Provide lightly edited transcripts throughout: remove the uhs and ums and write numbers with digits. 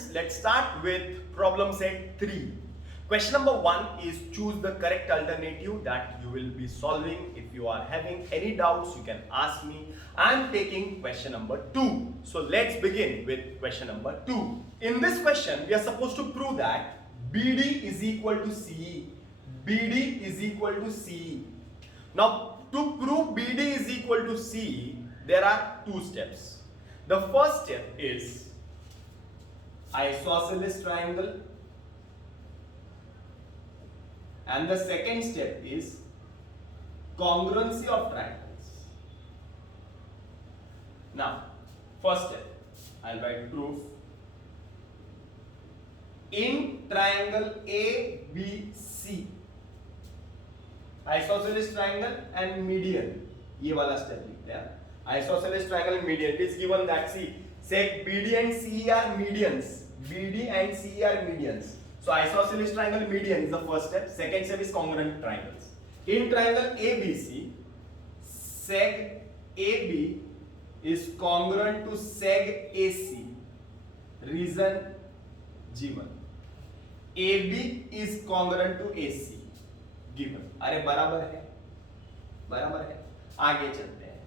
students, let's start with problem set 3. Question number 1 is choose the correct alternative that you will be solving. If you are having any doubts, you can ask me. I am taking question number 2. So let's begin with question number 2. In this question, we are supposed to prove that BD is equal to CE. BD is equal to CE. Now, to prove BD is equal to CE, there are two steps. The first step is isosceles triangle, and the second step is congruency of triangles. Now, first step, I'll write proof. In triangle ABC, isosceles triangle and median, ये वाला step लिखते हैं. Isosceles triangle and median. It is given that see, sec BD and CE are medians. BD and CE are medians. So isosceles triangle median is the first step. Second step is congruent triangles. In triangle ABC, seg AB is congruent to seg AC. Reason given. AB is congruent to AC. Given. अरे बराबर है, बराबर है. आगे चलते हैं.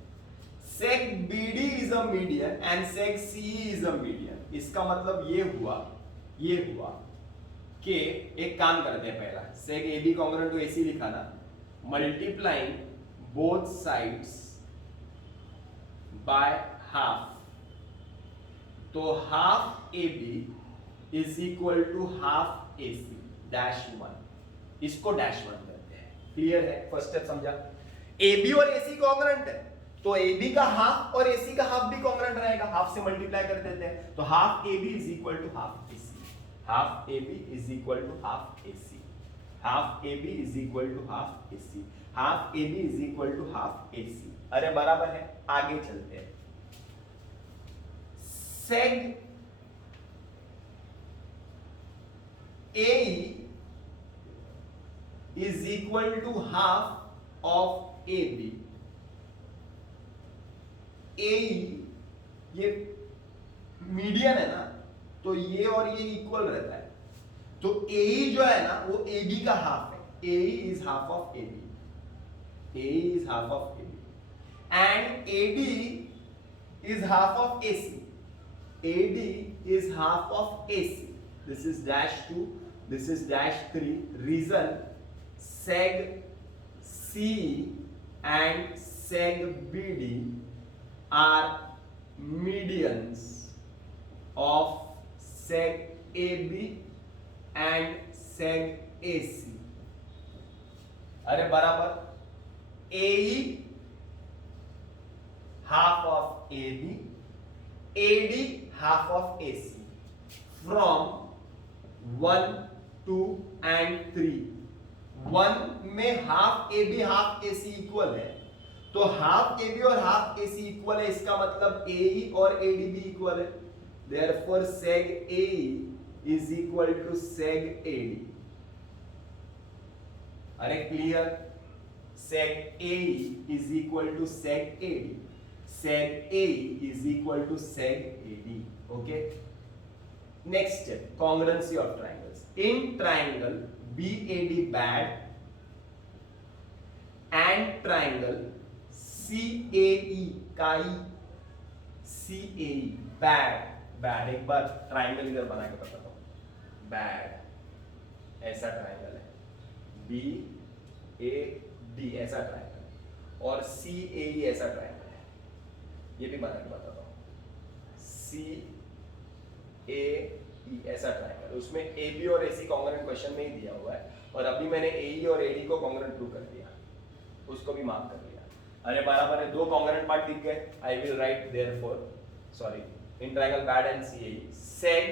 Sec BD is a median and sec CE is a median. इसका मतलब ये हुआ कि एक काम करते हैं. पहला sec AB congruent to AC लिखा ना, multiplying both sides by half. तो half AB is equal to half AC dash 1. इसको dash 1 करते हैं. क्लियर है? फर्स्ट स्टेप समझा. AB और AC कॉन्ग्रुएंट है, तो AB का हाफ और AC का हाफ भी कॉन्ग्रुएंट रहेगा. हाफ से मल्टीप्लाई कर देते हैं, तो half AB is equal to half AC. Half AB is equal to half AC. Half AB is equal to half AC. Half AB is equal to half AC. अरे बराबर है. आगे चलते हैं. Seg AE is equal to half of AB. AE ये median है ना, तो ये और ये इक्वल रहता है. तो AE जो है ना वो AB का हाफ है. AE is half of AB. AE is half of AB. And AD is half of AC. AD is half of AC. This is dash 2. This is dash 3. Reason seg CE and seg BD are medians of seg AB and seg AC. अरे बराबर. AE half of AB, AD half of AC. From 1, 2 and 3. 1 में half AB half AC equal है, तो half AB और half AC equal है. इसका मतलब AE और AD भी इक्वल है. Therefore seg AE is equal to seg AD. अरे clear. seg AE is equal to seg AD. seg AE is equal to seg AD. Okay. Next step, congruency of triangles. In triangle BAD bad and triangle CAE CAE bad. एक बार triangle इधर बना के बताता हूँ. Bad ऐसा triangle है, BAD ऐसा triangle और CAE ऐसा ट्राइंगल है. ये भी बना के बताता हूँ. CAE ऐसा ट्राइंगल, उसमें AB और AC कॉन्ग्रुएंट क्वेश्चन में ही दिया हुआ है, और अभी मैंने AE और AD को कॉन्ग्रुएंट प्रूव कर दिया, उसको भी मार्क कर लिया. अरे बराबर है. दो कॉन्ग्रुएंट पार्ट दिख गए. I will write therefore sorry in triangle BAD and CAE seg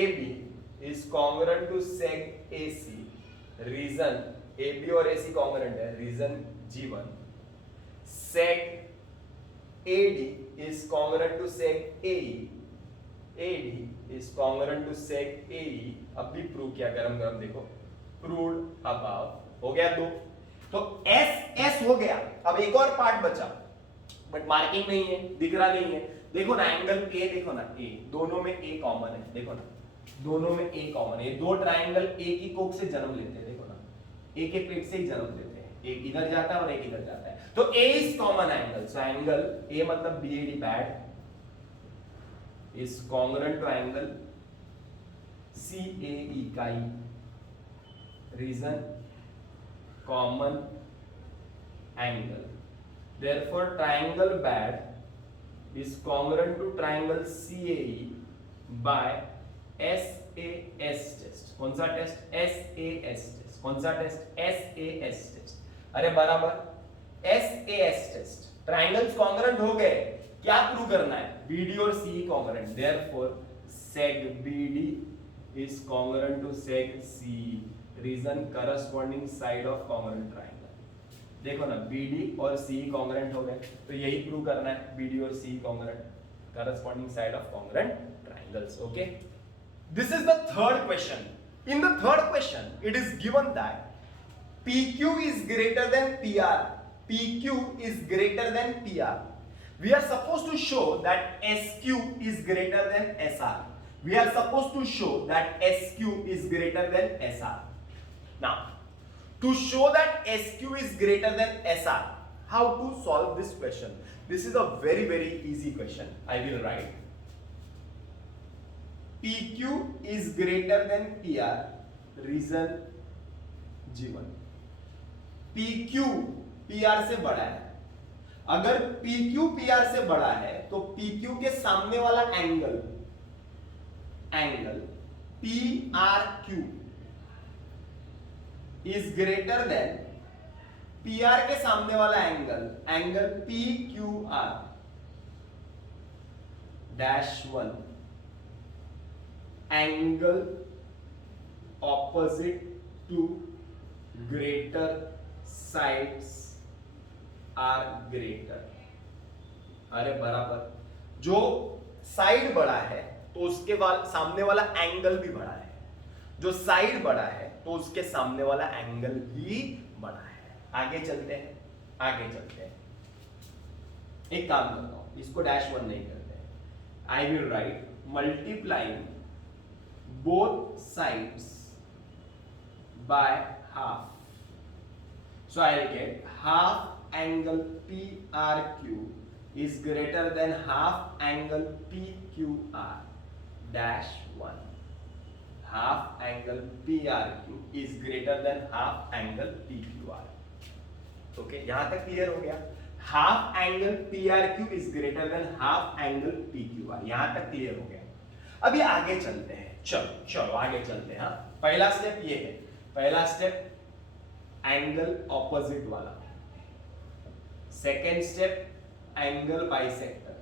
AB is congruent to seg AC. Reason AB और AC कॉन्ग्रुएंट है, reason G1. seg AD is congruent to seg AE. AD is congruent to seg AE. अब भी prove किया, गरम गरम देखो. Proved above. हो गया दो. तो S हो गया. अब एक और पार्ट बचा, बट मार्किंग नहीं है, दिख रहा नहीं है. देखो ना एंगल ए, देखो ना ए, दोनों में ए कॉमन है, देखो ना दोनों में ए कॉमन है, दो ट्राइंगल एक ही कोख से जन्म लेते हैं, देखो ना एक के पेट से ही जन्म लेते हैं, एक इधर जाता है और एक इधर जाता है, तो A is common angle, so angle A मतलब BAD BAD is congruent to angle CAE इकाई, reason common angle, therefore triangle BAD is congruent to triangle CAE by SAS test. कौन सा टेस्ट? SAS test. कौन सा test? SAS test. अरे बराबर SAS test. Triangles congruent हो गए, क्या प्रूव करना है? BD और CE congruent, therefore seg BD is congruent to seg CE. Reason corresponding side of congruent triangle. देखो ना BD और CE कॉन्ग्रुएंट हो गए, तो यही प्रूव करना है, BD और CE congruent, corresponding side of congruent triangles. Okay, this is the third question. In the third question it is given that PQ is greater than PR, PQ is greater than PR. We are supposed to show that SQ is greater than SR. We are supposed to show that SQ is greater than SR. Now to show that SQ is greater than SR, how to solve this question? This is a very easy question. I will write PQ is greater than PR, reason given. PQ PR से बड़ा है, अगर PQ PR से बड़ा है तो PQ के सामने वाला angle PRQ is greater than PR के सामने वाला angle PQR -1, angle opposite to greater sides are greater. अरे बराबर, जो साइड बड़ा है तो उसके सामने वाला एंगल भी बड़ा है, जो साइड बड़ा है तो उसके सामने वाला एंगल भी बड़ा है. आगे चलते हैं, एक काम करता हूं, इसको -1 नहीं करते हैं. आई will right multiplying both sides by half, so I will get half angle PRQ is greater than half angle PQR -1. Half angle PRQ is greater than half angle PQR. Okay, यहां तक क्लियर हो गया? Half angle PRQ is greater than half angle PQR. यहां तक clear हो गया? अभी आगे चलते हैं, चलो आगे चलते हैं. हाँ, पहला स्टेप ये है, पहला स्टेप एंगल ऑपोजिट वाला, second step angle bisector,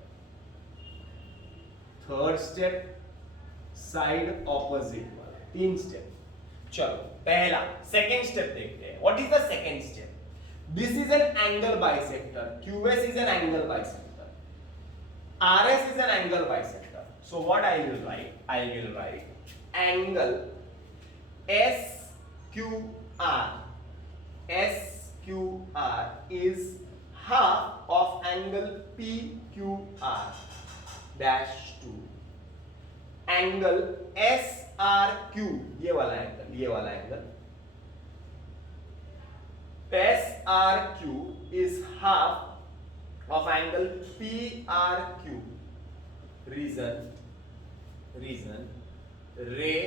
third step side opposite वाला, 3 स्टेप. चलो पहला सेकेंड स्टेप देखते हैं. What is the second step? This is an angle bisector, QS is an angle bisector, RS is an angle bisector. So what I will right? I will right angle SQR is half of angle PQR -2. Angle SRQ, ये वाला angle SRQ is half of angle PRQ. Reason ray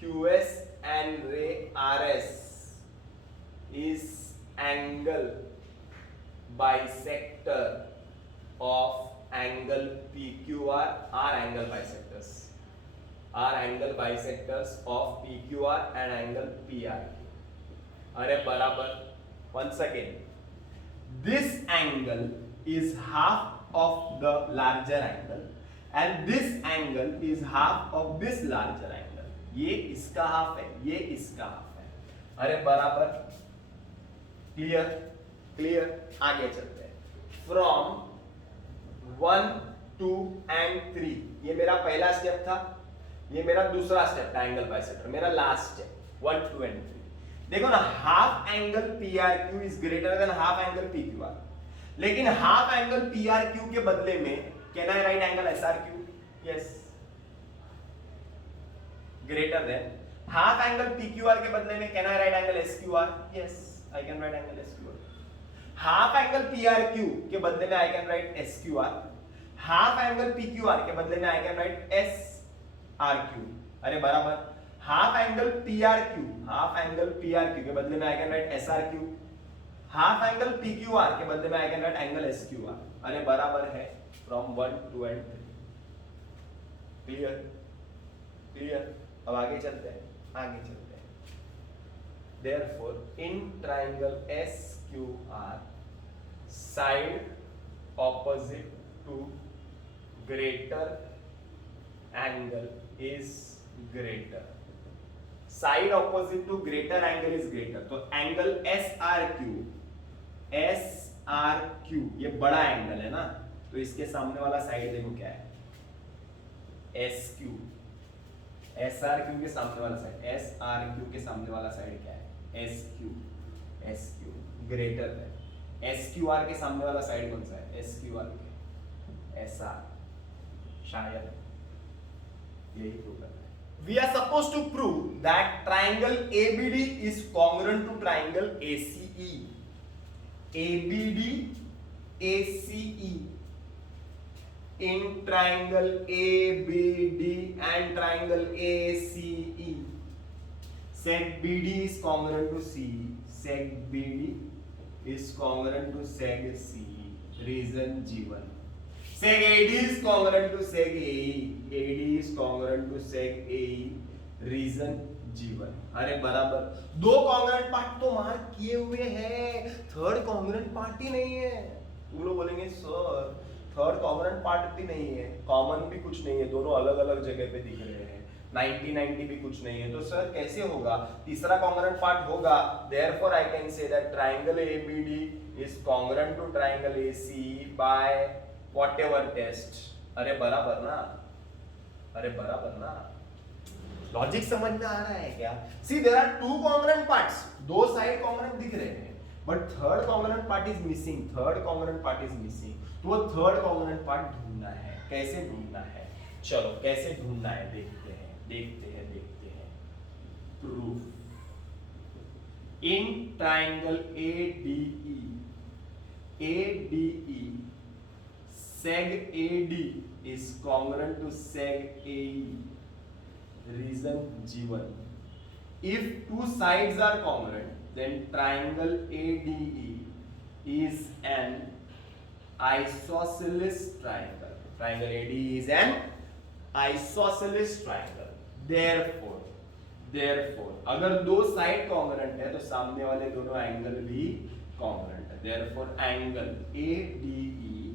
QS and ray RS is angle bisector of angle PQR, are angle bisectors of PQR and angle PRQ. अरे बराबर, once again this angle is half of the larger angle and this angle is half of this larger angle. ये इसका half है, ये इसका half है. अरे बराबर, क्लियर. आगे चलते हैं. फ्रॉम 1, 2 and 3, ये मेरा पहला स्टेप था, ये मेरा दूसरा स्टेप था एंगल बाइसेक्टर, मेरा लास्ट स्टेप 1, 2 and 3. देखो ना, half angle PRQ is greater than half angle PQR, लेकिन हाफ एंगल PRQ के बदले में can I right angle S R Q? Yes, greater than half angle P Q R के बदले में can I right angle S Q R? Yes, I can write angle S Q R. Half angle P R Q के बदले में I can write S Q R. Half angle P Q R के बदले में I can write S R Q. अरे बराबर. Half angle P R Q, half angle P R Q के बदले में I can write S R Q. Half angle P Q R के बदले में I can write angle S Q R. अरे बराबर है. From 1 2 and 3. क्लियर? क्लियर? अब आगे चलते हैं, आगे चलते हैं. Therefore, in triangle SQR, side opposite to greater angle is greater. Side opposite to greater angle is greater. तो एंगल SRQ, SRQ ये बड़ा एंगल है ना, तो इसके सामने वाला साइड देखो क्या है, SQ. SRQ के सामने वाला साइड, SRQ के सामने वाला साइड क्या है, SQ. SQ ग्रेटर है. SQR के सामने वाला साइड कौन सा है, SQR के SR. शायद यही प्रूव करना है. We are supposed to prove that triangle ABD is congruent to triangle ACE. ABD ACE. In triangle ABD and triangle ACE, sec BD is congruent to CE. Sec BD is congruent to sec CE. Reason G1. Sec AD is congruent to sec AE. AD is congruent to sec AE. Reason G1. अरे बराबर. दो congruent part तो mark किए हुए हैं, third congruent part ही नहीं है. तुम लोग बोलेंगे सर थर्ड कॉन्ग्रुएंट पार्ट भी नहीं है, कॉमन भी कुछ नहीं है, दोनों अलग अलग जगह पे दिख रहे हैं, 90-90 भी कुछ नहीं है, तो सर कैसे होगा, तीसरा कॉन्ग्रुएंट पार्ट होगा. Therefore I can say that triangle ABD is congruent to triangle AC by whatever test. अरे बराबर ना, अरे बराबर ना. लॉजिक समझ में आ रहा है क्या? See there are two congruent parts, दो साइड कॉन्ग्रुएंट दिख रहे हैं, but third congruent part is missing. Third congruent part is missing. तो वो थर्ड कॉन्ग्रुएंट पार्ट ढूंढना है. कैसे ढूंढना है? चलो कैसे ढूंढना है देखते हैं, देखते हैं, देखते हैं. Proof. In triangle ADE, ADE seg AD is congruent to seg AE. Reason G1. If two sides are congruent, then triangle ADE is an isosceles triangle. Triangle ADE is an isosceles triangle. Therefore, अगर दो side congruent है तो सामने वाले दोनों angle भी congruent है. Therefore, angle ADE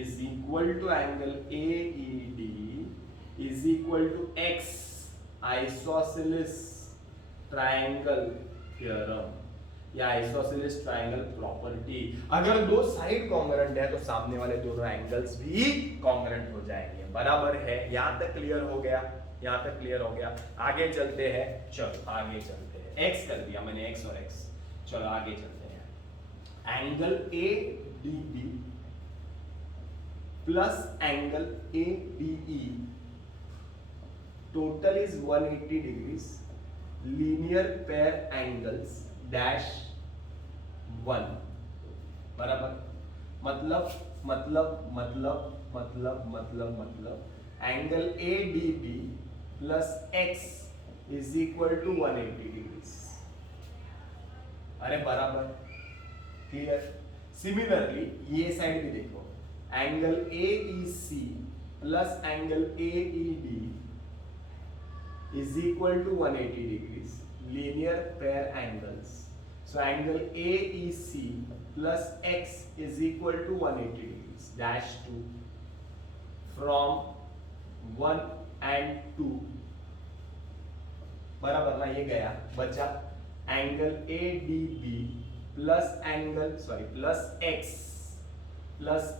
is equal to angle AED is equal to X isosceles triangle theorem या isosceles triangle property. अगर दो साइड कॉन्ग्रुएंट है तो सामने वाले दोनों एंगल्स भी कॉन्ग्रुएंट हो जाएंगे. बराबर है. यहां तक क्लियर हो गया, यहां तक क्लियर हो गया. आगे चलते हैं. चलो आगे चलते हैं. x कर दिया मैंने, x और x. चलो आगे चलते हैं. Angle ADB plus angle ADE total is 180 degrees. Linear pair angles dash 1. बराबर. मतलब angle ADB plus x is equal to 180 degrees. अरे बराबर. क्लियर? सिमिलरली ये साइड भी देखो. Angle AEC plus angle AED is equal to 180 degrees. Linear pair angles. So angle AEC plus X is equal to 180 degrees. Dash 2 from 1 and 2. बराबर ना, ये गया. बचा angle ADB plus angle plus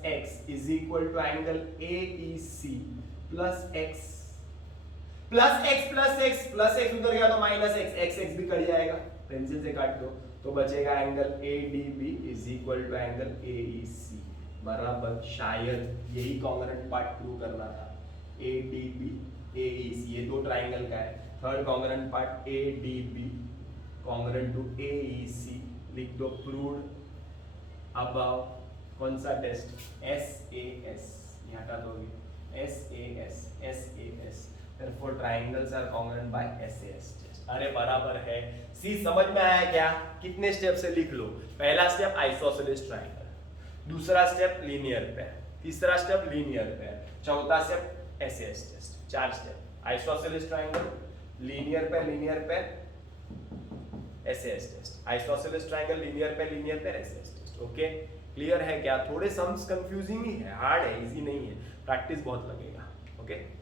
X is equal to angle AEC plus X. Plus X उधर गया तो minus X भी cut जाएगा. पेंसिल से काट दो तो बचेगा angle ADB is equal to angle AEC. बराबर शायद यही कॉन्ग्रुएंट पार्ट प्रूव करना था ADB AEC, ये दो ट्राइंगल का है। Third congruent part ADB congruent to AEC, लिख दो प्रूव्ड अबव। कौन सा टेस्ट? SAS, ये हटा दोगे SAS। therefore triangles are congruent by SAS test। अरे बराबर है। सी समझ में आया क्या? कितने स्टेप से लिख लो। पहला स्टेप आइसोसेलेस ट्राइंगल, दूसरा स्टेप लीनियर पेयर, तीसरा स्टेप लीनियर पेयर, चौथा step SAS test. 4 step, isosceles triangle, linear pair, SAS test. Isosceles triangle, linear pair, SAS test. Okay, clear है क्या? थोड़े सम्स कंफ्यूजिंग ही है, हार्ड है, इजी नहीं है, प्रैक्टिस बहुत लगेगा। ओके।